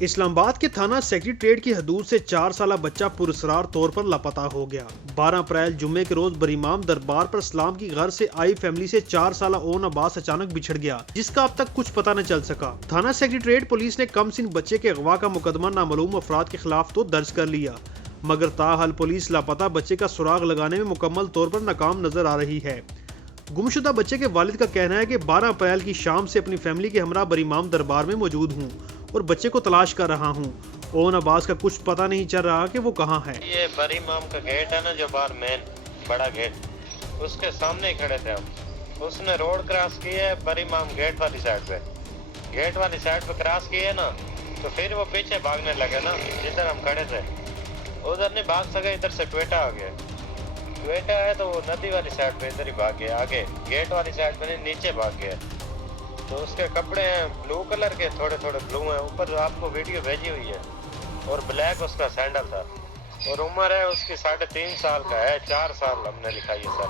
اسلام آباد کے تھانہ سیکریٹریٹ کی حدود سے 4 سالہ بچہ پراسرار طور پر لاپتہ ہو گیا۔ 12 اپریل جمعے کے روز برامام دربار پر اسلام کی غرض سے آئی فیملی سے 4 سالہ اون عباس اچانک بچھڑ گیا، جس کا اب تک کچھ پتہ نہ چل سکا۔ تھانہ سیکریٹریٹ پولیس نے کم سن بچے کے اغوا کا مقدمہ نامعلوم افراد کے خلاف تو درج کر لیا، مگر تاحال پولیس لاپتہ بچے کا سراغ لگانے میں مکمل طور پر ناکام نظر آ رہی ہے۔ گمشدہ بچے کے والد کا کہنا ہے کہ 12 اپریل کی شام سے اپنی فیملی کے ہمراہ برامام دربار میں موجود ہوں اور بچے کو تلاش کر رہا ہوں۔ اون عباس کا کچھ پتہ نہیں چل رہا کہ وہ کہاں ہے۔ یہ برامام کا گیٹ ہے نا، جو باہر مین بڑا گیٹ، اس کے سامنے ہی کھڑے تھے ہم۔ اس نے روڈ کراس کی ہے برامام گیٹ والی سائڈ پہ، گیٹ والی سائڈ پہ کراس کی ہے نا، تو پھر وہ پیچھے بھاگنے لگے نا، جدھر ہم کھڑے تھے ادھر نہیں بھاگ سکے، ادھر سے ٹویٹا آ گیا۔ ٹویٹا ہے تو وہ ندی والی سائڈ پہ ادھر ہی بھاگ گیا، آگے گیٹ والی سائڈ پہ نہیں، نیچے بھاگ گیا۔ تو اس کے کپڑے ہیں بلو کلر کے، تھوڑے تھوڑے بلو ہیں، اوپر آپ کو ویڈیو بھیجی ہوئی ہے، اور بلیک اس کا سینڈل تھا، اور عمر ہے اس کی 3.5 سال کا ہے، 4 سال ہم نے لکھا یہ سر۔